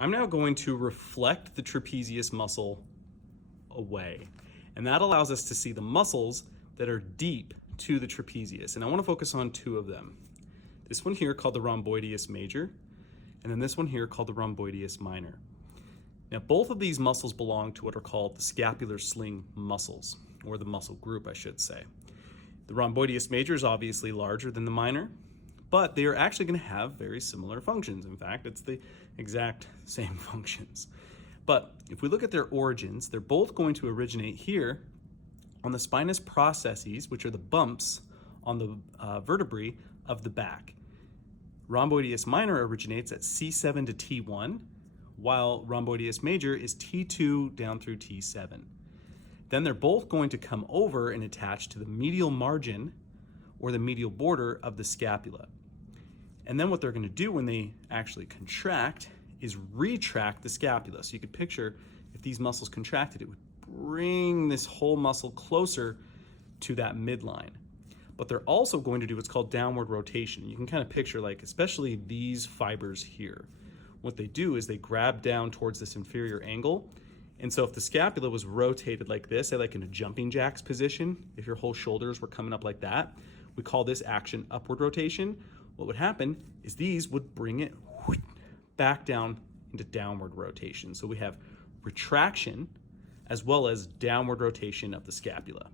I'm now going to reflect the trapezius muscle away. And that allows us to see the muscles that are deep to the trapezius. And I want to focus on two of them. This one here called the rhomboideus major, and then this one here called the rhomboideus minor. Now both of these muscles belong to what are called the scapular sling muscles, or the muscle group I should say. The rhomboideus major is obviously larger than the minor, but they are actually going to have very similar functions. In fact, it's the exact same functions. But if we look at their origins, they're both going to originate here on the spinous processes, which are the bumps on the vertebrae of the back. Rhomboideus minor originates at C7 to T1, while rhomboideus major is T2 down through T7. Then they're both going to come over and attach to the medial margin or the medial border of the scapula. And then what they're going to do when they actually contract is retract the scapula. So you could picture if these muscles contracted, it would bring this whole muscle closer to that midline. But they're also going to do what's called downward rotation. You can kind of picture, like, especially these fibers here. What they do is they grab down towards this inferior angle. And so if the scapula was rotated like this, say like in a jumping jacks position, if your whole shoulders were coming up like that, we call this action upward rotation. What would happen is these would bring it back down into downward rotation. So we have retraction as well as downward rotation of the scapula.